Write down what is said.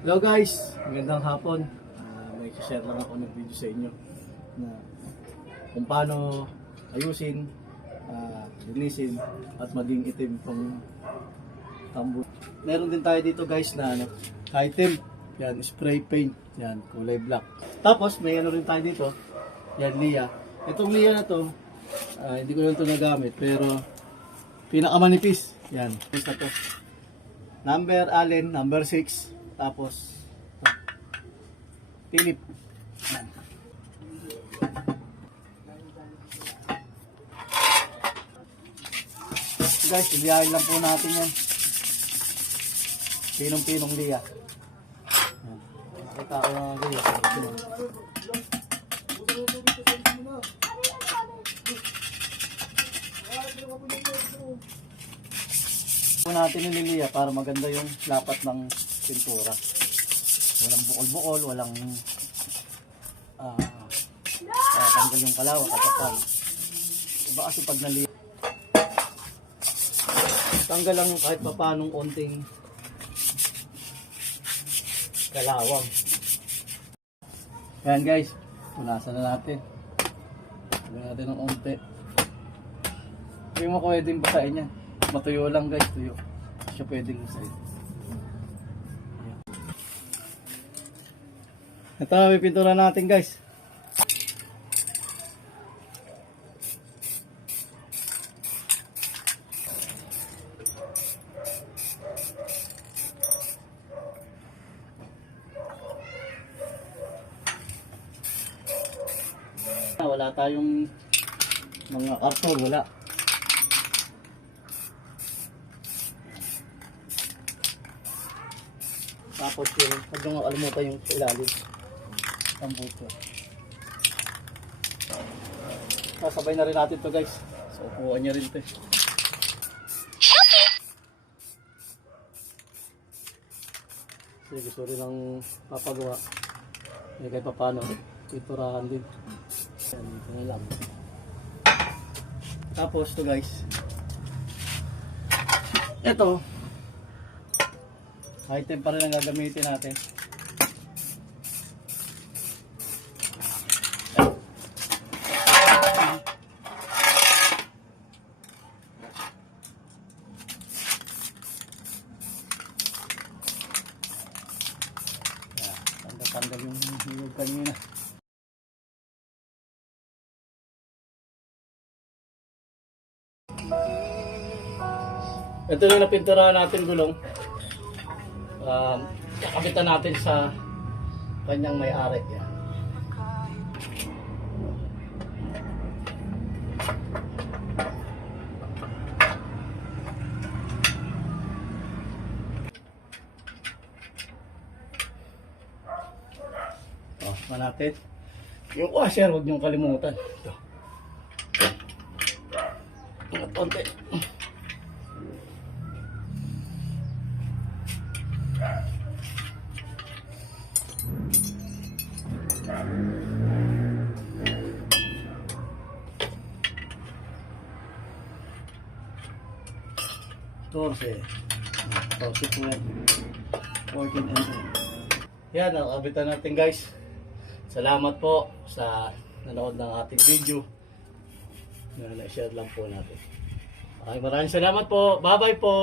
Hello guys, magandang hapon. May share lang ako ng video sa inyo na kung paano ayusin, linisin at maging itim tong tambo. Meron din tayo dito guys na item. Yan, spray paint. Yan, kulay black. Tapos may ano rin tayo dito. Yan, Lia. Itong Lia na to, hindi ko lang ito nagamit pero pinakamanipis. Yan, isa to. Number Allen, number 6. Tapos Philip. Yan. Guys, iliyahin lang po natin yan. Pinong-pinong liya. Nakita ko na liya. Po natin nililiya para maganda yung lapat ng pintura. Walang bukol-bukol, walang tanggal yung kalawang katapal. Iba kasi pag naliya, tanggal lang kahit pa paanong konting kalawang. Ayan guys, punasan na natin. Lagyan natin ng onte. Hindi mo pwedeng basahin yan. Matuyo lang guys, tuyo. Hindi siya pwedeng basahin. Ito na may pintura natin guys. Wala tayong mga karton, wala. Tapos yun, huwag nyo makalimutan yung ilalim ng buto. Sabay na rin natin to guys. So upuan nyo rin to. Kasi gusto rin ng papagawa. Hindi kahit pa paano, piturahan din. Yan, ito na lang. Tapos to guys, ito item pa rin ang gagamitin natin. Tanggal yung hinog kanina. Ito na napinturahan natin gulong. Kakabitan natin sa kanyang may-ari. Yan. Natin. Yung washer, huwag niyong kalimutan. Ito. Ingat konti. Torse po yan. 14 mm. Yan, nakabitan natin guys. Salamat po sa nanood ng ating video. Na-share lang po natin. Maraming salamat po. Bye bye po.